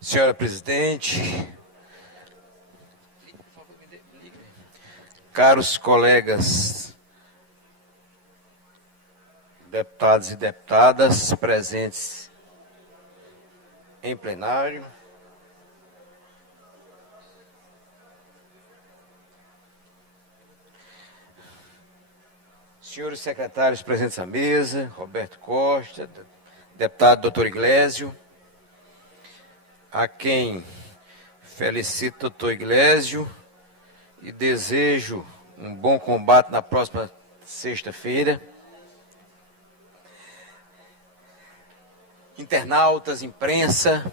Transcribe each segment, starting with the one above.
Senhora presidente, caros colegas deputados e deputadas presentes em plenário, senhores secretários presentes à mesa, Roberto Costa, deputado doutor Iglesio, a quem felicito, doutor Iglesio, e desejo um bom combate na próxima sexta-feira. Internautas, imprensa,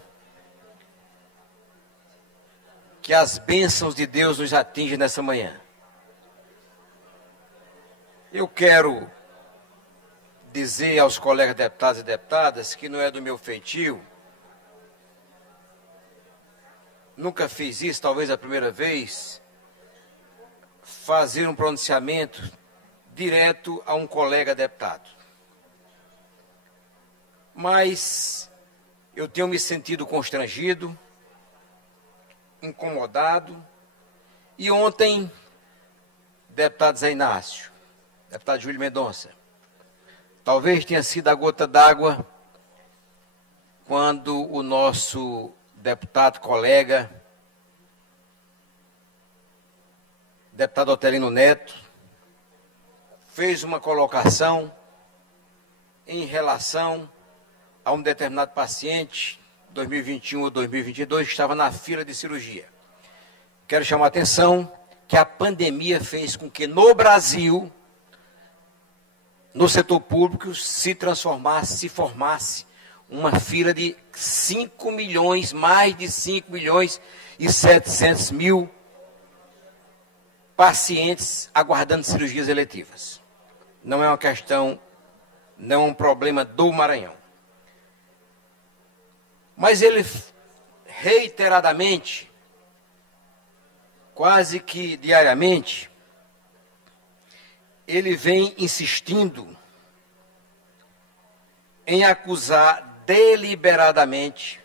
que as bênçãos de Deus nos atingem nessa manhã. Eu quero dizer aos colegas deputados e deputadas que não é do meu feitio, nunca fiz isso, talvez a primeira vez, fazer um pronunciamento direto a um colega deputado. Mas eu tenho me sentido constrangido, incomodado, e ontem, deputado Zé Inácio, deputado Júlio Mendonça, talvez tenha sido a gota d'água quando o nosso deputado colega, deputado Otelino Neto, fez uma colocação em relação a um determinado paciente, 2021 ou 2022, que estava na fila de cirurgia. Quero chamar a atenção que a pandemia fez com que no Brasil, no setor público, se transformasse, se formasse uma fila de 5 milhões, mais de 5 milhões e 700 mil pacientes aguardando cirurgias eletivas. Não é uma questão, não é um problema do Maranhão. Mas ele reiteradamente, quase que diariamente, ele vem insistindo em acusar deliberadamente,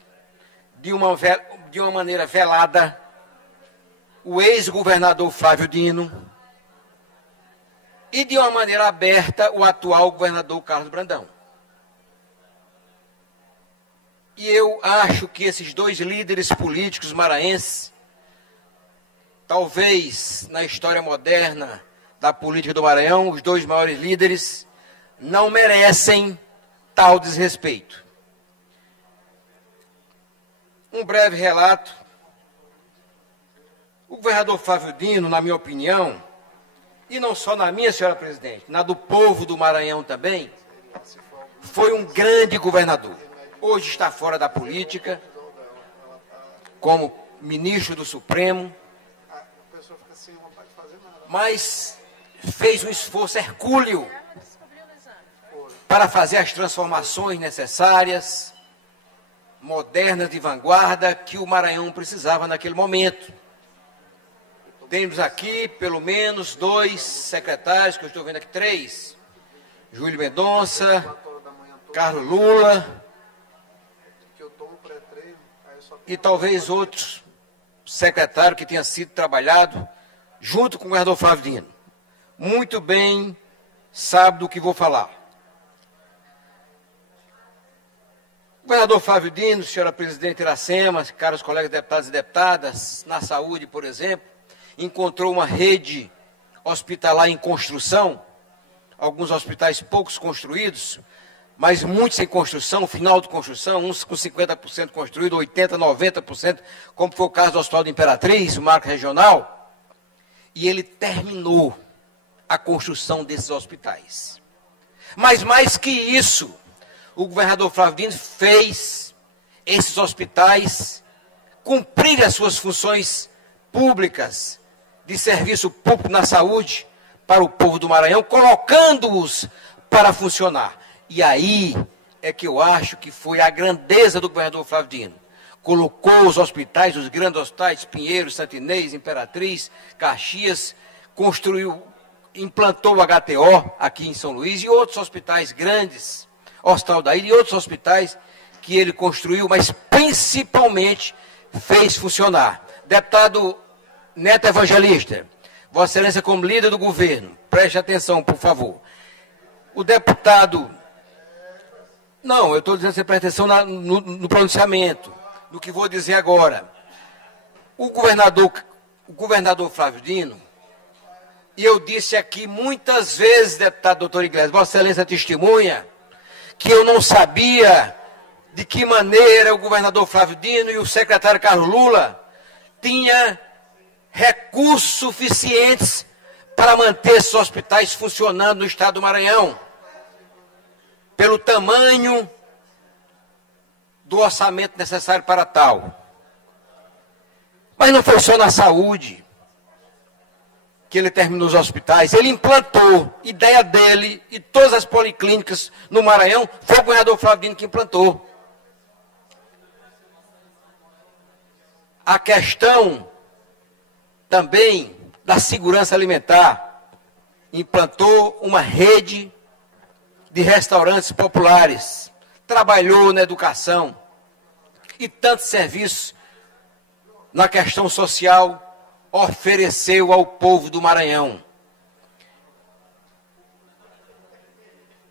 de uma maneira velada, o ex-governador Flávio Dino e de uma maneira aberta o atual governador Carlos Brandão. E eu acho que esses dois líderes políticos maranhenses, talvez na história moderna da política do Maranhão, os dois maiores líderes, não merecem tal desrespeito. Um breve relato. O governador Flávio Dino, na minha opinião, e não só na minha, senhora presidente, na do povo do Maranhão também, foi um grande governador. Hoje está fora da política, como ministro do Supremo, mas fez um esforço hercúleo para fazer as transformações necessárias, modernas, de vanguarda, que o Maranhão precisava naquele momento. Temos aqui, pelo menos, 2 secretários, que eu estou vendo aqui 3, Júlio Mendonça, Carlos Lula, e talvez outros secretários que tenham sido trabalhado junto com o governador Flávio Dino. Muito bem sabe do que vou falar. O governador Flávio Dino, senhora presidente Iracema, caros colegas deputados e deputadas, na saúde, por exemplo, encontrou uma rede hospitalar em construção, alguns hospitais poucos construídos, mas muitos em construção, final de construção, uns com 50% construído, 80%, 90%, como foi o caso do Hospital de Imperatriz, o marco regional, e ele terminou a construção desses hospitais. Mas mais que isso, o governador Flávio Dino fez esses hospitais cumprir as suas funções públicas de serviço público na saúde para o povo do Maranhão, colocando-os para funcionar. E aí é que eu acho que foi a grandeza do governador Flávio Dino. Colocou os hospitais, os grandes hospitais, Pinheiros, Santo Inês, Imperatriz, Caxias, construiu, implantou o HTO aqui em São Luís e outros hospitais grandes, Hospital da Ilha e outros hospitais que ele construiu, mas principalmente fez funcionar. Deputado Neto Evangelista, Vossa Excelência, como líder do governo, preste atenção, por favor. O deputado... Não, eu estou dizendo que você preste atenção no pronunciamento, no que vou dizer agora. O governador Flávio Dino, e eu disse aqui muitas vezes, deputado doutor Iglesias, Vossa Excelência testemunha, que eu não sabia de que maneira o governador Flávio Dino e o secretário Carlos Lula tinham recursos suficientes para manter esses hospitais funcionando no estado do Maranhão, pelo tamanho do orçamento necessário para tal. Mas não foi só na saúde que ele terminou os hospitais. Ele implantou, ideia dele, e todas as policlínicas no Maranhão, foi o governador Flávio Dino que implantou. A questão também da segurança alimentar. Implantou uma rede de restaurantes populares. Trabalhou na educação e tantos serviços na questão social ofereceu ao povo do Maranhão.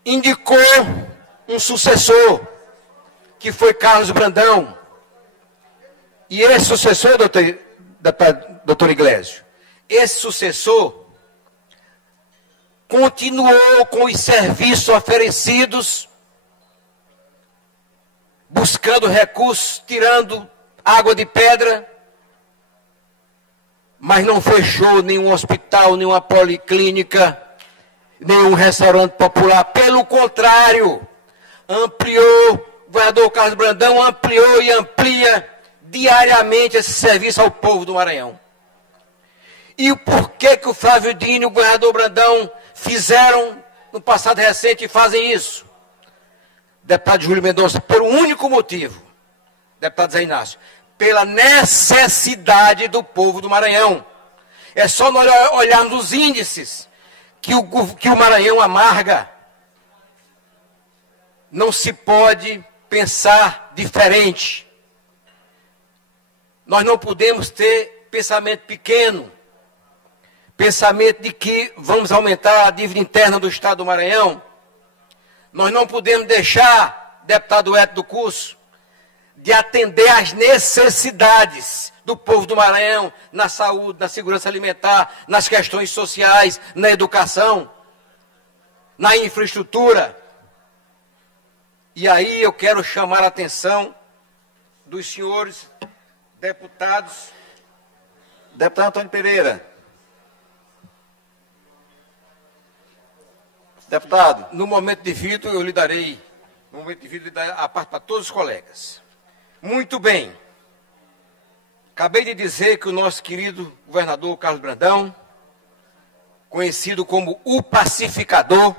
Indicou um sucessor, que foi Carlos Brandão. E esse sucessor, doutor Iglesias, esse sucessor continuou com os serviços oferecidos, buscando recursos, tirando água de pedra, mas não fechou nenhum hospital, nenhuma policlínica, nenhum restaurante popular. Pelo contrário, ampliou, o governador Carlos Brandão ampliou e amplia diariamente esse serviço ao povo do Maranhão. E por que o Flávio Dino e o governador Brandão fizeram no passado recente e fazem isso? Deputado Júlio Mendonça, por um único motivo, deputado Zé Inácio, pela necessidade do povo do Maranhão. É só nós olharmos os índices que o Maranhão amarga. Não se pode pensar diferente. Nós não podemos ter pensamento pequeno, pensamento de que vamos aumentar a dívida interna do Estado do Maranhão. Nós não podemos deixar, deputado Hélio do Curso, de atender às necessidades do povo do Maranhão, na saúde, na segurança alimentar, nas questões sociais, na educação, na infraestrutura. E aí eu quero chamar a atenção dos senhores deputados. Deputado Antônio Pereira. Deputado. No momento devido, eu lhe darei, no momento devido, lhe darei a parte para todos os colegas. Muito bem. Acabei de dizer que o nosso querido governador Carlos Brandão, conhecido como o pacificador,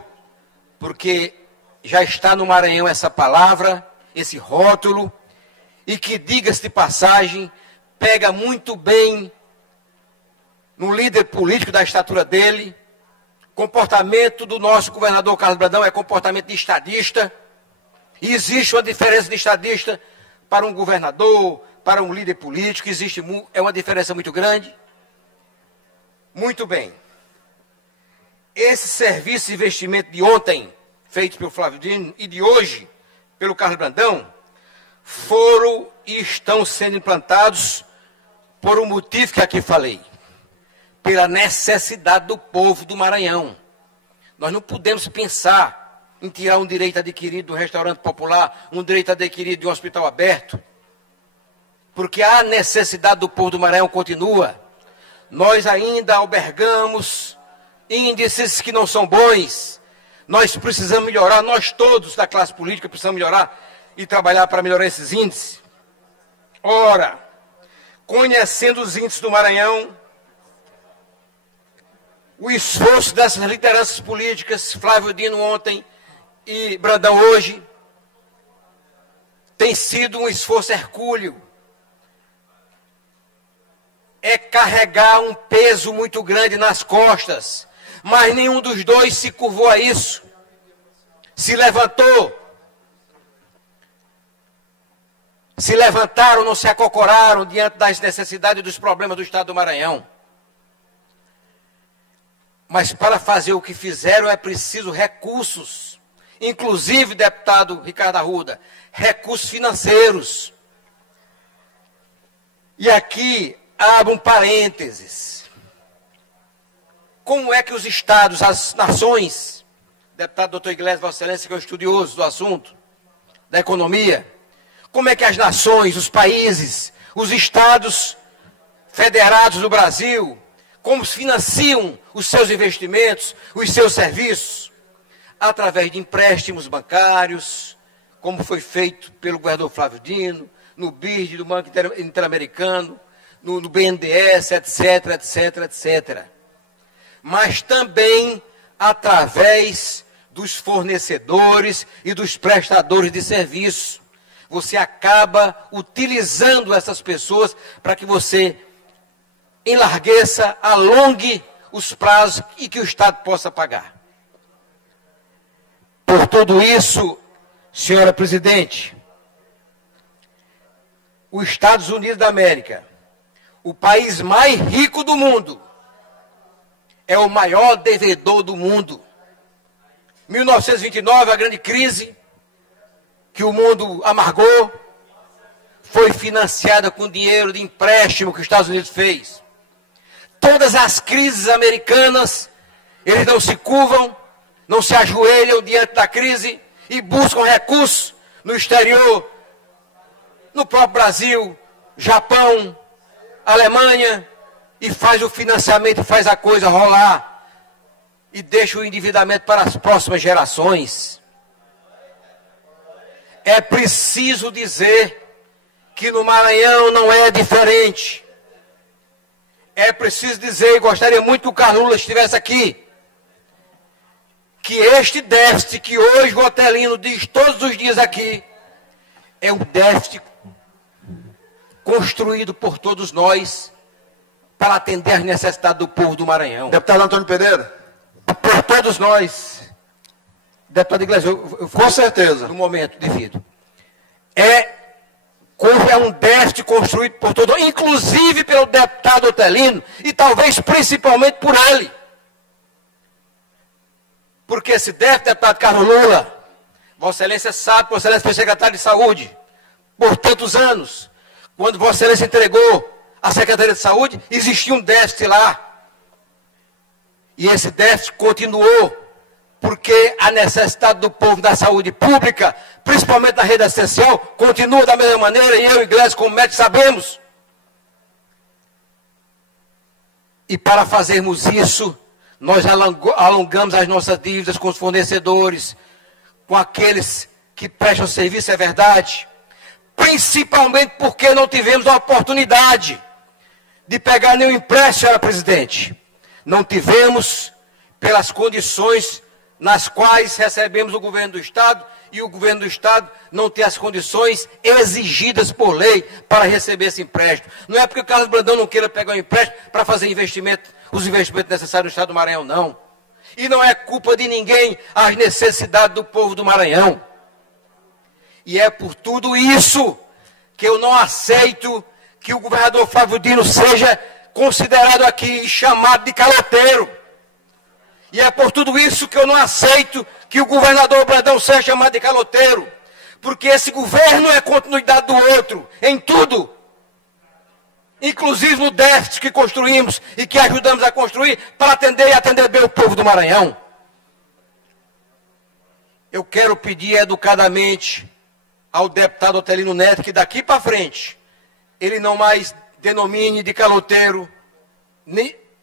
porque já está no Maranhão essa palavra, esse rótulo, e que, diga-se de passagem, pega muito bem no líder político da estatura dele. Comportamento do nosso governador Carlos Brandão é comportamento de estadista, e existe uma diferença de estadista para um governador, para um líder político, é uma diferença muito grande. Muito bem. Esse serviço de investimento de ontem, feito pelo Flávio Dino, e de hoje, pelo Carlos Brandão, foram e estão sendo implantados por um motivo que aqui falei. Pela necessidade do povo do Maranhão. Nós não podemos pensar em tirar um direito adquirido de um restaurante popular, um direito adquirido de um hospital aberto, porque a necessidade do povo do Maranhão continua. Nós ainda albergamos índices que não são bons. Nós precisamos melhorar, nós todos da classe política precisamos melhorar e trabalhar para melhorar esses índices. Ora, conhecendo os índices do Maranhão, o esforço dessas lideranças políticas, Flávio Dino ontem e Brandão hoje, tem sido um esforço hercúleo. É carregar um peso muito grande nas costas, mas nenhum dos dois se curvou a isso, se levantou. se levantaram, não se acocoraram diante das necessidades e dos problemas do Estado do Maranhão. Mas para fazer o que fizeram é preciso recursos, inclusive, deputado Ricardo Arruda, recursos financeiros. E aqui abro um parênteses. Como é que os estados, as nações, deputado Dr. Iglesias, Vossa Excelência, que é um estudioso do assunto, da economia, como é que as nações, os países, os estados federados do Brasil, como financiam os seus investimentos, os seus serviços? Através de empréstimos bancários, como foi feito pelo governador Flávio Dino, no BID, do Banco Interamericano, no BNDES, etc, etc, etc. Mas também através dos fornecedores e dos prestadores de serviço. Você acaba utilizando essas pessoas para que você enlargueça, alongue os prazos e que o Estado possa pagar. Por tudo isso, senhora presidente, os Estados Unidos da América, o país mais rico do mundo, é o maior devedor do mundo. 1929, a grande crise que o mundo amargou, foi financiada com dinheiro de empréstimo que os Estados Unidos fez. Todas as crises americanas, eles não se curvam, não se ajoelham diante da crise e buscam recursos no exterior, no próprio Brasil, Japão, Alemanha, e faz o financiamento e faz a coisa rolar e deixa o endividamento para as próximas gerações. É preciso dizer que no Maranhão não é diferente. É preciso dizer, e gostaria muito que o Carlos Lula estivesse aqui, que este déficit que hoje o Otelino diz todos os dias aqui, é um déficit construído por todos nós para atender às necessidades do povo do Maranhão. Deputado Antônio Pereira? Por todos nós. Deputado Iglesias, com certeza. No momento devido. É um déficit construído por todos, inclusive pelo deputado Otelino, e talvez principalmente por ele. Porque esse déficit, deputado Carlos Lula, Vossa Excelência sabe, Vossa Excelência foi secretário de Saúde por tantos anos. Quando Vossa Excelência entregou a Secretaria de Saúde, existia um déficit lá. E esse déficit continuou, porque a necessidade do povo da saúde pública, principalmente na rede assistencial, continua da mesma maneira, e eu, Iglesias, como médico, sabemos. E para fazermos isso, nós alongamos as nossas dívidas com os fornecedores, com aqueles que prestam serviço, é verdade. Principalmente porque não tivemos a oportunidade de pegar nenhum empréstimo, senhora presidente. Não tivemos pelas condições nas quais recebemos o governo do Estado, e o governo do Estado não tem as condições exigidas por lei para receber esse empréstimo. Não é porque o Carlos Brandão não queira pegar um empréstimo para fazer os investimentos necessários no Estado do Maranhão, não. E não é culpa de ninguém as necessidades do povo do Maranhão. E é por tudo isso que eu não aceito que o governador Flávio Dino seja considerado aqui e chamado de caloteiro. E é por tudo isso que eu não aceito que o governador Brandão seja chamado de caloteiro. Porque esse governo é continuidade do outro, em tudo. Inclusive no déficit que construímos e que ajudamos a construir para atender bem o povo do Maranhão. Eu quero pedir educadamente ao deputado Otelino Neto que daqui para frente ele não mais denomine de caloteiro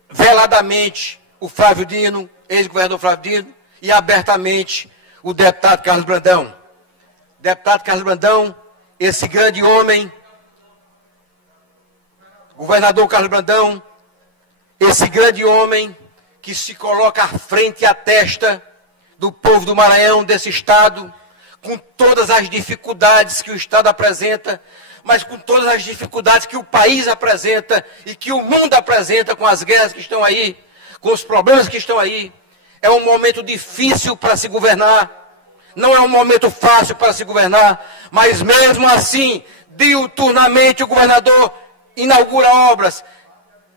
veladamente o Flávio Dino, ex-governador Flávio Dino, e abertamente o deputado Carlos Brandão. Deputado Carlos Brandão, esse grande homem, governador Carlos Brandão, esse grande homem que se coloca à frente e à testa do povo do Maranhão, desse Estado, com todas as dificuldades que o Estado apresenta, mas com todas as dificuldades que o país apresenta e que o mundo apresenta, com as guerras que estão aí, com os problemas que estão aí. É um momento difícil para se governar, não é um momento fácil para se governar, mas mesmo assim, diuturnamente o governador inaugura obras,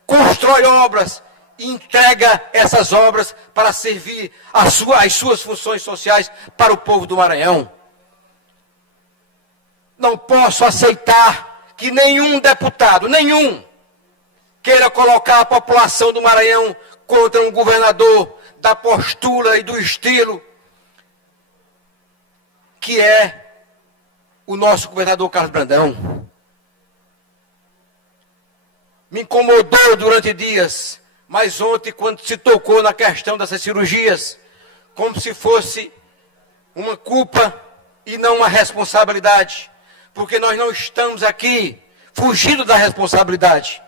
constrói obras, e entrega essas obras para servir as suas funções sociais para o povo do Maranhão. Não posso aceitar que nenhum deputado, queira colocar a população do Maranhão contra um governador da postura e do estilo que é o nosso governador Carlos Brandão. Me incomodou durante dias, mas ontem, quando se tocou na questão dessas cirurgias, como se fosse uma culpa e não uma responsabilidade, porque nós não estamos aqui fugindo da responsabilidade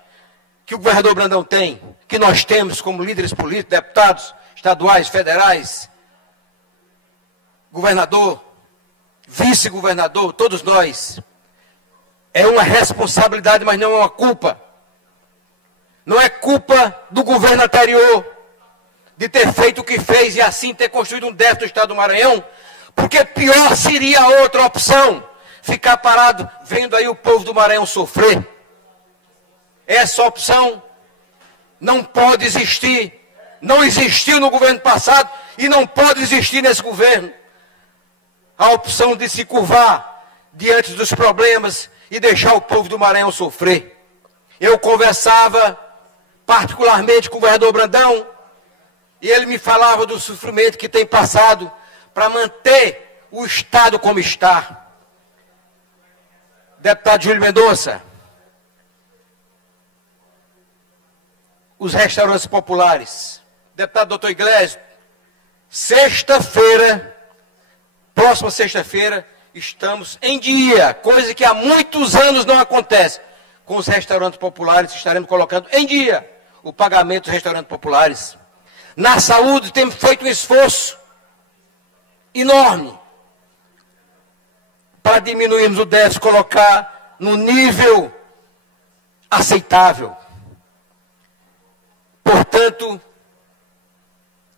que o governador Brandão tem, que nós temos como líderes políticos, deputados estaduais, federais, governador, vice-governador, todos nós. É uma responsabilidade, mas não é uma culpa. Não é culpa do governo anterior de ter feito o que fez e assim ter construído um déficit no estado do Maranhão, porque pior seria a outra opção, ficar parado vendo aí o povo do Maranhão sofrer. Essa opção não pode existir, não existiu no governo passado e não pode existir nesse governo. A opção de se curvar diante dos problemas e deixar o povo do Maranhão sofrer. Eu conversava particularmente com o governador Brandão, e ele me falava do sofrimento que tem passado para manter o Estado como está. Deputado Júlio Mendonça, os restaurantes populares. Deputado doutor Iglesias, próxima sexta-feira, estamos em dia, coisa que há muitos anos não acontece. Com os restaurantes populares, estaremos colocando em dia o pagamento dos restaurantes populares. Na saúde, temos feito um esforço enorme para diminuirmos o déficit, colocar no nível aceitável. Portanto,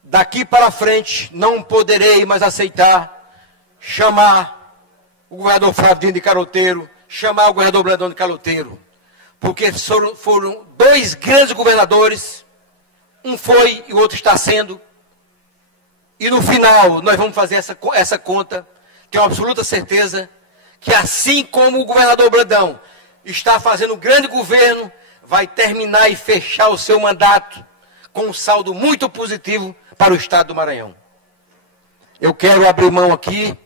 daqui para frente, não poderei mais aceitar chamar o governador Flávio de Caroteiro, chamar o governador Brandão de Caroteiro, porque foram dois grandes governadores, um foi e o outro está sendo, e no final nós vamos fazer essa conta, tenho absoluta certeza que assim como o governador Brandão está fazendo um grande governo, vai terminar e fechar o seu mandato com um saldo muito positivo para o estado do Maranhão. Eu quero abrir mão aqui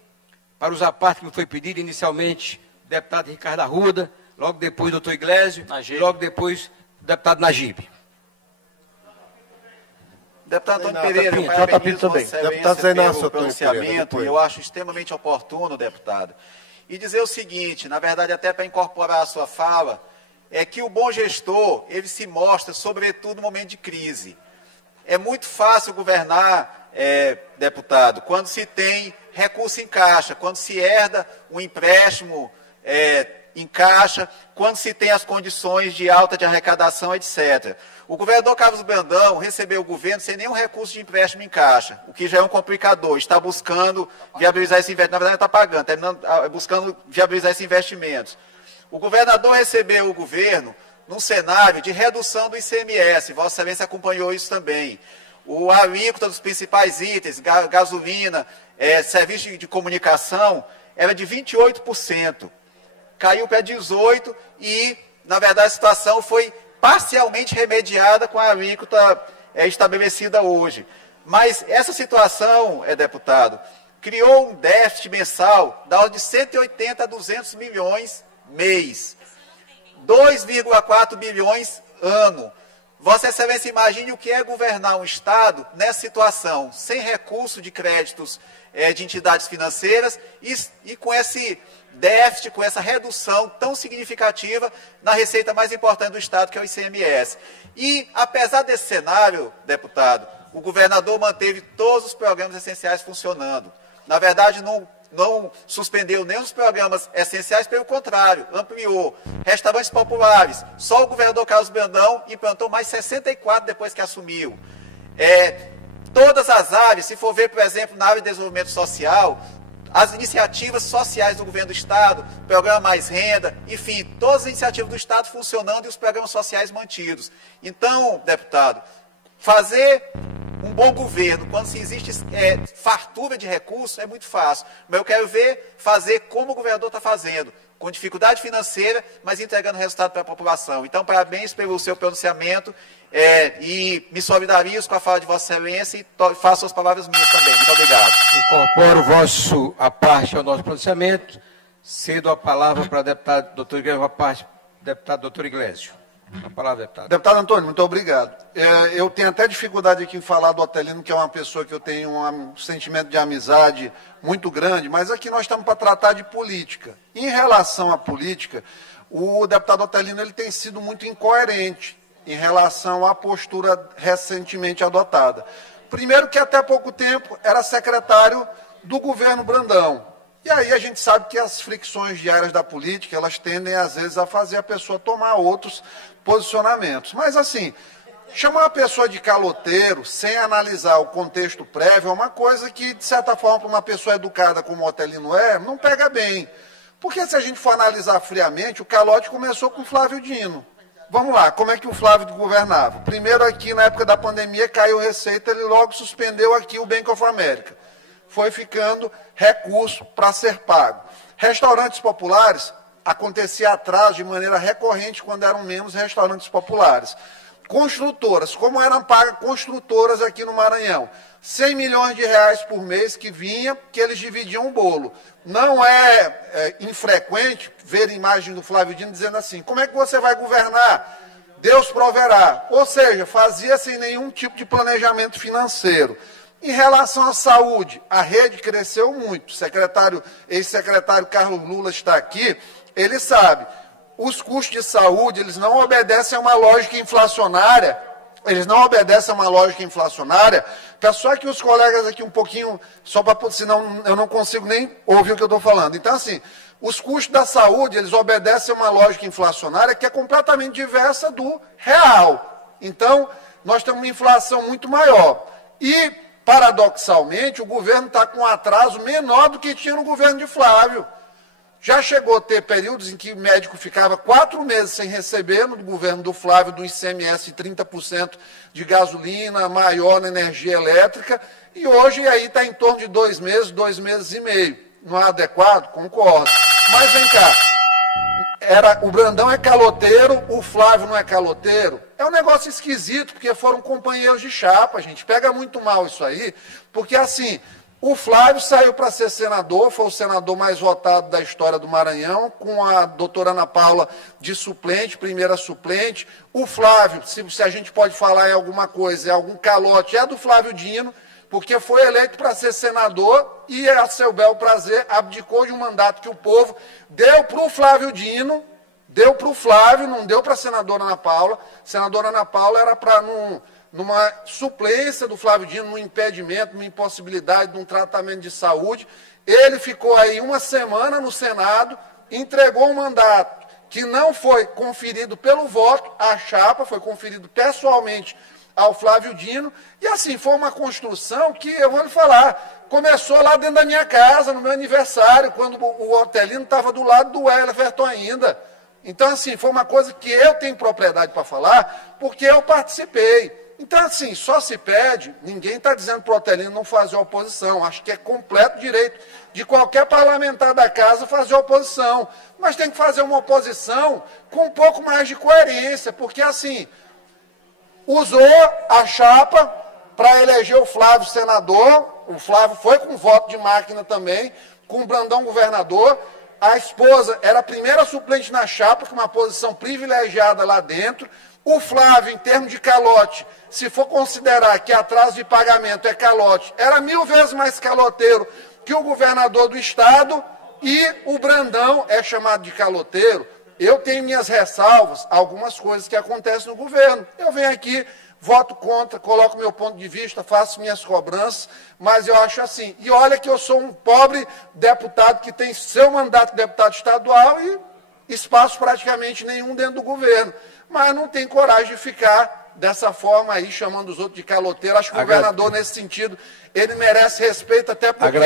para os apartes que me foi pedido inicialmente, o deputado Ricardo Arruda, logo depois o doutor Iglesias, logo depois o deputado Najib. Deputado Antônio Pereira, eu parabenizo Vossa Excelência pelo pronunciamento, e eu acho extremamente oportuno, deputado. E dizer o seguinte, na verdade, até para incorporar a sua fala, é que o bom gestor, ele se mostra, sobretudo, no momento de crise. É muito fácil governar, deputado, quando se tem recurso em caixa, quando se herda um empréstimo em caixa, quando se tem as condições de alta de arrecadação, etc. O governador Carlos Brandão recebeu o governo sem nenhum recurso de empréstimo em caixa, o que já é um complicador, está buscando viabilizar esse investimento, na verdade está pagando, buscando viabilizar esses investimentos. O governador recebeu o governo num cenário de redução do ICMS, Vossa Excelência acompanhou isso também. O alíquota dos principais itens, gasolina, serviço de comunicação, era de 28%. Caiu para 18% e, na verdade, a situação foi parcialmente remediada com a alíquota estabelecida hoje. Mas essa situação, deputado, criou um déficit mensal da ordem de 180 a 200 milhões mês, 2,4 bilhões ano. Vossa Excelência, imagine o que é governar um Estado nessa situação, sem recurso de créditos de entidades financeiras e com esse déficit, com essa redução tão significativa na receita mais importante do Estado, que é o ICMS. E, apesar desse cenário, deputado, o governador manteve todos os programas essenciais funcionando. Na verdade, não suspendeu nenhum dos programas essenciais, pelo contrário, ampliou. Restaurantes populares, só o governador Carlos Brandão implantou mais 64 depois que assumiu. Todas as áreas, se for ver, por exemplo, na área de desenvolvimento social, as iniciativas sociais do governo do Estado, programa Mais Renda, enfim, todas as iniciativas do Estado funcionando e os programas sociais mantidos. Então, deputado, fazer um bom governo, quando se existe fartura de recursos, é muito fácil. Mas eu quero ver fazer como o governador está fazendo, com dificuldade financeira, mas entregando resultado para a população. Então, parabéns pelo seu pronunciamento e me solidarizo com a fala de Vossa Excelência e faço as palavras minhas também. Muito obrigado. Incorporo a parte ao nosso pronunciamento. Cedo a palavra para o deputado doutor Iglesias. Deputado doutor Iglesias. A palavra, deputado. Deputado Antônio, muito obrigado. Eu tenho até dificuldade aqui em falar do Otelino, que é uma pessoa que eu tenho um sentimento de amizade muito grande, mas aqui nós estamos para tratar de política. Em relação à política, o deputado Otelino ele tem sido muito incoerente em relação à postura recentemente adotada. Primeiro que até pouco tempo era secretário do governo Brandão. E aí a gente sabe que as fricções diárias da política, elas tendem às vezes a fazer a pessoa tomar outros posicionamentos. Mas assim, chamar a pessoa de caloteiro sem analisar o contexto prévio é uma coisa que, de certa forma, para uma pessoa educada como o Otelino não pega bem. Porque se a gente for analisar friamente, o calote começou com Flávio Dino. Vamos lá, como é que o Flávio governava? Primeiro aqui, na época da pandemia, caiu receita, ele logo suspendeu aqui o Bank of America. Foi ficando recurso para ser pago. Restaurantes populares, acontecia atraso de maneira recorrente quando eram menos restaurantes populares. Construtoras, como eram pagas construtoras aqui no Maranhão? 100 milhões de reais por mês que vinha, que eles dividiam o bolo. Não é infrequente ver imagem do Flávio Dino dizendo assim, como é que você vai governar? Deus proverá. Ou seja, fazia sem nenhum tipo de planejamento financeiro. Em relação à saúde, a rede cresceu muito. O ex-secretário Carlos Lula está aqui, ele sabe. Os custos de saúde, eles não obedecem a uma lógica inflacionária. Só que os colegas aqui um pouquinho, senão eu não consigo nem ouvir o que eu estou falando. Então, assim, os custos da saúde, eles obedecem a uma lógica inflacionária que é completamente diversa do real. Então, nós temos uma inflação muito maior. E, paradoxalmente, o governo está com um atraso menor do que tinha no governo de Flávio. Já chegou a ter períodos em que o médico ficava 4 meses sem receber, no governo do Flávio, do ICMS 30% de gasolina, maior na energia elétrica, e hoje aí está em torno de 2 meses, 2 meses e meio. Não é adequado? Concordo. Mas vem cá, o Brandão é caloteiro, o Flávio não é caloteiro? É um negócio esquisito, porque foram companheiros de chapa, gente. Pega muito mal isso aí, porque assim... O Flávio saiu para ser senador, foi o senador mais votado da história do Maranhão, com a doutora Ana Paula de suplente, primeira suplente. O Flávio, se a gente pode falar em alguma coisa, em algum calote, é do Flávio Dino, porque foi eleito para ser senador e, a seu bel prazer, abdicou de um mandato que o povo deu para o Flávio Dino, deu para o Flávio, não deu para a senadora Ana Paula. A senadora Ana Paula era para numa suplência do Flávio Dino, num impedimento, numa impossibilidade de um tratamento de saúde. Ele ficou aí 1 semana no Senado, entregou um mandato que não foi conferido pelo voto à chapa, foi conferido pessoalmente ao Flávio Dino, e assim, foi uma construção que, eu vou lhe falar, começou lá dentro da minha casa, no meu aniversário, quando o Otelino estava do lado do Everton ainda. Então, assim, foi uma coisa que eu tenho propriedade para falar, porque eu participei. Então, assim, só se pede, ninguém está dizendo para o Otelino não fazer oposição, acho que é completo direito de qualquer parlamentar da casa fazer oposição, mas tem que fazer uma oposição com um pouco mais de coerência, porque, assim, usou a chapa para eleger o Flávio senador, o Flávio foi com voto de máquina também, com o Brandão governador, a esposa era a primeira suplente na chapa, com uma posição privilegiada lá dentro. O Flávio, em termos de calote, se for considerar que atraso de pagamento é calote, era 1000 vezes mais caloteiro que o governador do estado, e o Brandão é chamado de caloteiro. Eu tenho minhas ressalvas, algumas coisas que acontecem no governo. Eu venho aqui, voto contra, coloco meu ponto de vista, faço minhas cobranças, mas eu acho assim. E olha que eu sou um pobre deputado que tem seu mandato de deputado estadual e espaço praticamente nenhum dentro do governo. Mas não tem coragem de ficar dessa forma aí, chamando os outros de caloteiro. Acho que o governador, nesse sentido, ele merece respeito, até porque,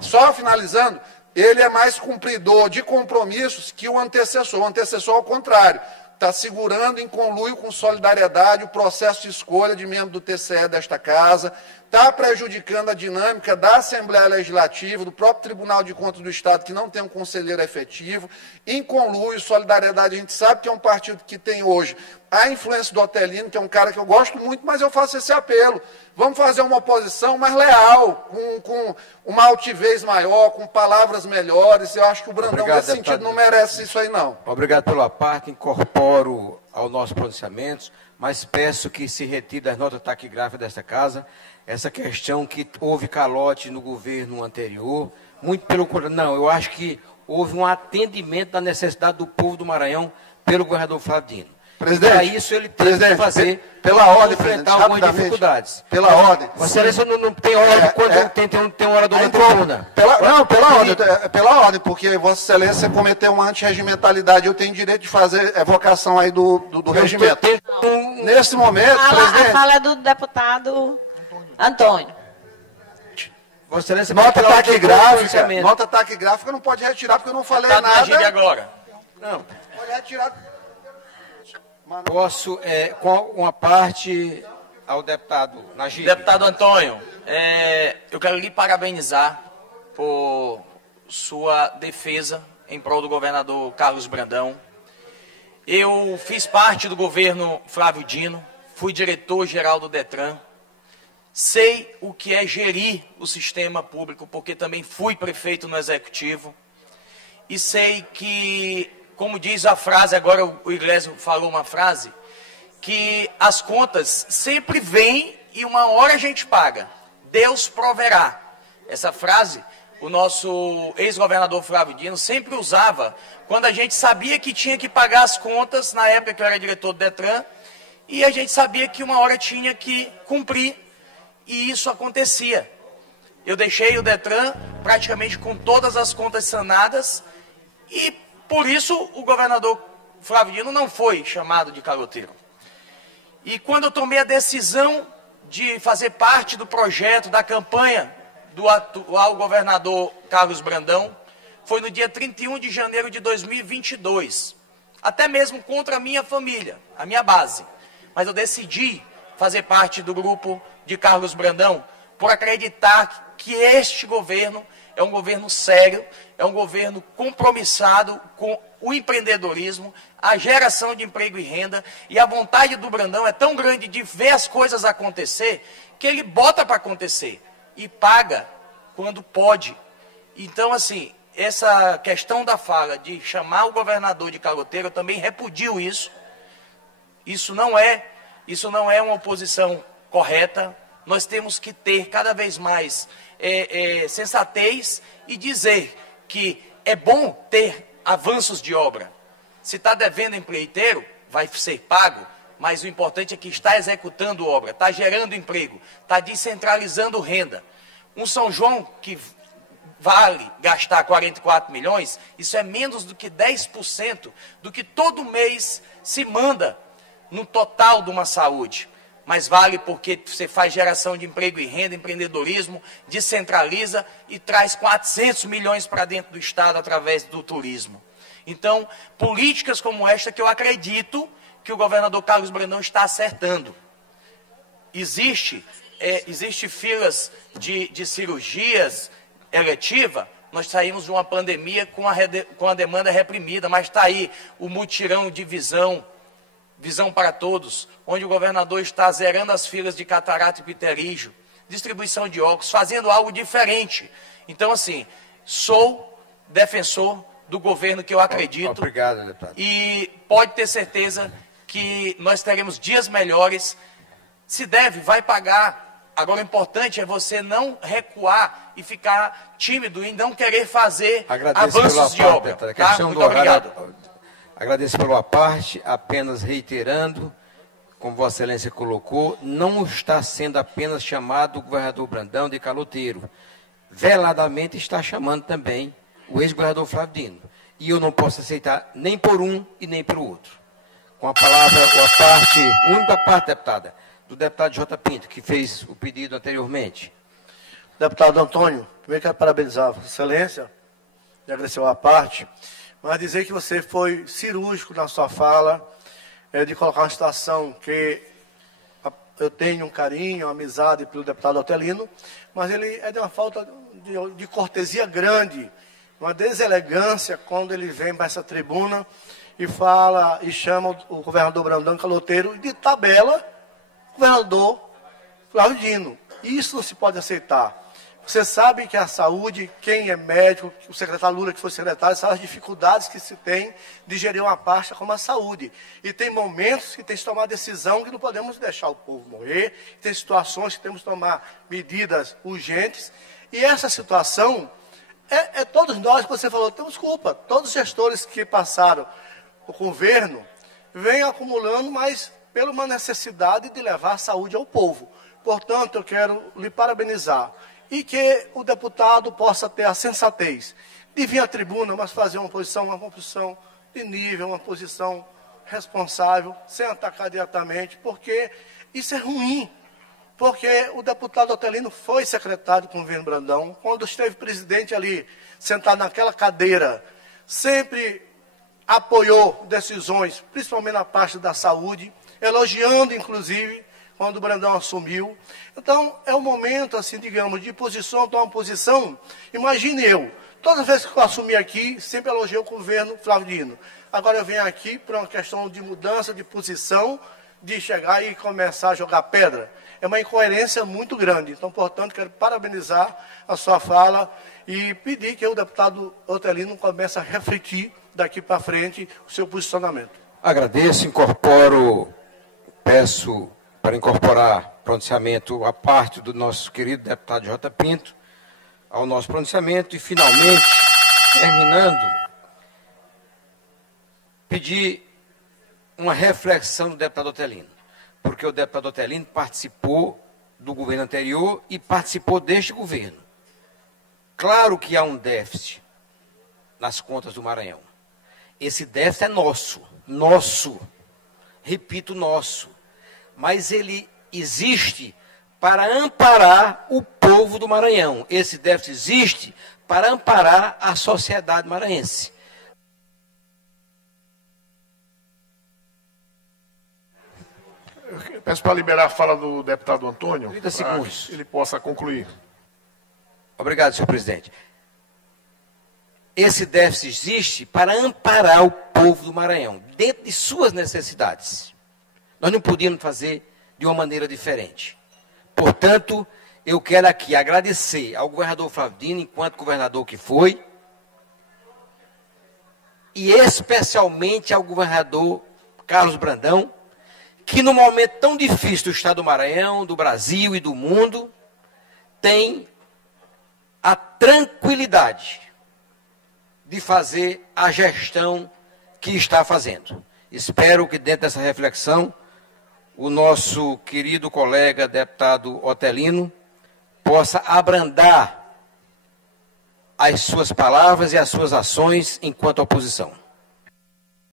só finalizando, ele é mais cumpridor de compromissos que o antecessor. O antecessor, ao contrário, está segurando em conluio com Solidariedade o processo de escolha de membro do TCE desta casa, está prejudicando a dinâmica da Assembleia Legislativa, do próprio Tribunal de Contas do Estado, que não tem um conselheiro efetivo. Em conluio, Solidariedade, a gente sabe que é um partido que tem hoje a influência do Otelino, que é um cara que eu gosto muito, mas eu faço esse apelo. Vamos fazer uma oposição mais leal, com uma altivez maior, com palavras melhores. Eu acho que o Brandão, nesse sentido, não merece isso aí, não. Obrigado pela parte, incorporo ao nosso pronunciamento, mas peço que se retire das notas taquigráficas desta casa essa questão que houve calote no governo anterior. Muito pelo contrário, não, eu acho que houve um atendimento da necessidade do povo do Maranhão pelo governador Flávio Dino. Presidente, para isso ele tem que fazer, pela ordem, enfrentar algumas dificuldades. Pela ordem. Vossa Excelência não tem hora quando tem hora do tribuna. Pela ordem, porque Vossa Excelência cometeu uma antirregimentalidade. Eu tenho direito de fazer evocação aí do regimento. Nesse momento, presidente. A fala é do deputado Antônio. Vossa Excelência, nota taquigráfica não pode retirar, porque eu não falei nada. Agora. Não, pode retirar. Posso, com uma parte ao deputado Najib. Deputado Antônio, eu quero lhe parabenizar por sua defesa em prol do governador Carlos Brandão. Eu fiz parte do governo Flávio Dino, fui diretor-geral do Detran, sei o que é gerir o sistema público, porque também fui prefeito no Executivo, e sei que, como diz a frase, agora o Iglesias falou uma frase, que as contas sempre vêm e uma hora a gente paga. Deus proverá. Essa frase, o nosso ex-governador Flávio Dino sempre usava quando a gente sabia que tinha que pagar as contas, na época que eu era diretor do Detran, e a gente sabia que uma hora tinha que cumprir, e isso acontecia. Eu deixei o Detran praticamente com todas as contas sanadas, e por isso o governador Flávio Dino não foi chamado de caloteiro. E quando eu tomei a decisão de fazer parte do projeto, da campanha do atual governador Carlos Brandão, foi no dia 31 de janeiro de 2022. Até mesmo contra a minha família, a minha base. Mas eu decidi fazer parte do grupo de Carlos Brandão por acreditar que este governo é um governo sério, é um governo compromissado com o empreendedorismo, a geração de emprego e renda, e a vontade do Brandão é tão grande de ver as coisas acontecer, que ele bota para acontecer e paga quando pode. Então, assim, essa questão da fala de chamar o governador de caloteiro, eu também repudio isso. Isso não é uma oposição correta. Nós temos que ter cada vez mais sensatez e dizer que é bom ter avanços de obra. Se está devendo empreiteiro, vai ser pago, mas o importante é que está executando obra, está gerando emprego, está descentralizando renda. Um São João que vale gastar 44 milhões, isso é menos do que 10% do que todo mês se manda no total de uma saúde. Mas vale porque você faz geração de emprego e renda, empreendedorismo, descentraliza e traz 400 milhões para dentro do Estado através do turismo. Então, políticas como esta que eu acredito que o governador Carlos Brandão está acertando. Existe filas de cirurgias eletiva, nós saímos de uma pandemia com a demanda reprimida, mas está aí o mutirão de visão para todos, onde o governador está zerando as filas de catarata e pterígio, distribuição de óculos, fazendo algo diferente. Então, assim, sou defensor do governo que eu acredito. Obrigado, deputado. E pode ter certeza que nós teremos dias melhores. Se deve, vai pagar. Agora, o importante é você não recuar e ficar tímido e não querer fazer avanços de obra. Tá? Muito obrigado. Agradeço pela parte, apenas reiterando, como Vossa Excelência colocou, não está sendo apenas chamado o governador Brandão de caloteiro. Veladamente está chamando também o ex-governador Flávio Dino. E eu não posso aceitar nem por um e nem pelo outro. Com a palavra, a única parte, deputada, do deputado J. Pinto, que fez o pedido anteriormente. Deputado Antônio, primeiro quero parabenizar a Vossa Excelência, e agradecer a parte, mas dizer que você foi cirúrgico na sua fala, de colocar uma situação que eu tenho um carinho, uma amizade pelo deputado Otelino, mas ele é de uma falta de cortesia grande, uma deselegância quando ele vem para essa tribuna e fala e chama o governador Brandão Caloteiro de tabela governador Flávio Dino. Isso não se pode aceitar. Você sabe que a saúde, quem é médico, o secretário Lula que foi secretário, sabe as dificuldades que se tem de gerir uma pasta como a saúde. E tem momentos que tem que tomar decisão que não podemos deixar o povo morrer, tem situações que temos que tomar medidas urgentes. E essa situação, todos nós, que você falou, temos culpa. Todos os gestores que passaram o governo vêm acumulando, mas pela uma necessidade de levar a saúde ao povo. Portanto, eu quero lhe parabenizar. E que o deputado possa ter a sensatez de vir à tribuna, mas fazer uma posição de nível, uma posição responsável, sem atacar diretamente, porque isso é ruim. Porque o deputado Otelino foi secretário do governo Brandão, quando esteve presidente ali, sentado naquela cadeira, sempre apoiou decisões, principalmente na parte da saúde, elogiando, inclusive, quando o Brandão assumiu. Então, é um momento, assim, digamos, de posição, tomar uma posição. Imagine eu, toda vez que eu assumi aqui, sempre elogiei o governo Flávio Dino. Agora eu venho aqui por uma questão de mudança de posição, de chegar e começar a jogar pedra. É uma incoerência muito grande. Então, portanto, quero parabenizar a sua fala e pedir que o deputado Otelino comece a refletir daqui para frente o seu posicionamento. Agradeço, peço para incorporar pronunciamento a parte do nosso querido deputado J. Pinto ao nosso pronunciamento e, finalmente, terminando, pedir uma reflexão do deputado Otelino, porque o deputado Otelino participou do governo anterior e participou deste governo. Claro que há um déficit nas contas do Maranhão. Esse déficit é nosso, repito, nosso. Mas ele existe para amparar o povo do Maranhão. Esse déficit existe para amparar a sociedade maranhense. Eu peço para liberar a fala do deputado Antônio, 30 segundos. Que ele possa concluir. Obrigado, senhor presidente. Esse déficit existe para amparar o povo do Maranhão, dentro de suas necessidades. Nós não podíamos fazer de uma maneira diferente. Portanto, eu quero aqui agradecer ao governador Flávio Dino, enquanto governador que foi, e especialmente ao governador Carlos Brandão, que no momento tão difícil do estado do Maranhão, do Brasil e do mundo, tem a tranquilidade de fazer a gestão que está fazendo. Espero que dentro dessa reflexão, o nosso querido colega deputado Otelino possa abrandar as suas palavras e as suas ações enquanto oposição.